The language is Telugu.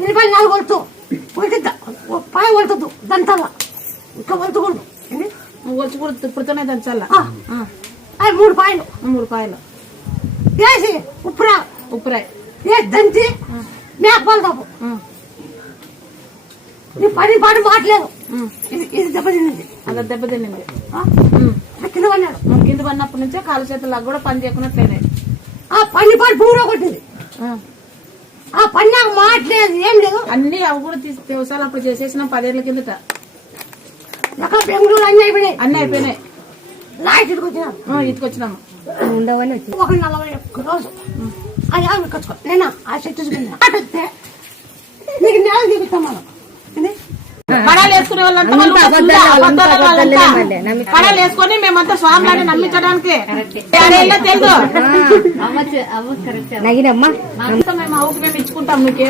నిలబడి 4 కొలుతూ కొలిద్దా పాయ కొలుతుంది దంతాల ఇంకా కొలుతుకూడదు నువ్వు వచ్చి ఇప్పుడుతోనే దంచాలా అది 3 పాయలు వేసి ఉప్పురాయి వేసి దంచి మేకపాలు తప్పు నీ పని పాటు మాట్లేదు ఇది దెబ్బతింది అలా దెబ్బతిన్నింది కింద పడినాడు కింద పడినప్పటి నుంచే కాలు చేతులకు కూడా పని చేయకున్నట్లేనే ఆ పని పాటు పూర కొట్టింది ఆ పని నాకు మాట్లేదు ఏం లేదు అన్ని అవి కూడా వ్యవసాయాలు అప్పుడు చేసేసినాం 10 ఏళ్ల కిందట ఎక్కడ బెంగళూరు అన్ని అయిపోయినాయి లాస్ట్ ఇటుకొచ్చినాము ఉండవని వచ్చి 140 రోజు అది కచ్చుకో నేను ఆ చెట్టు చూపించే నీకు నేల చూపిస్తాం మనం పడాలు వేసుకునే వాళ్ళంతా పడాలు వేసుకొని మేమంతా స్వామిని నమ్మించడానికి తెలుసు మేము అవుకు మేము ఇచ్చుకుంటాం నీకే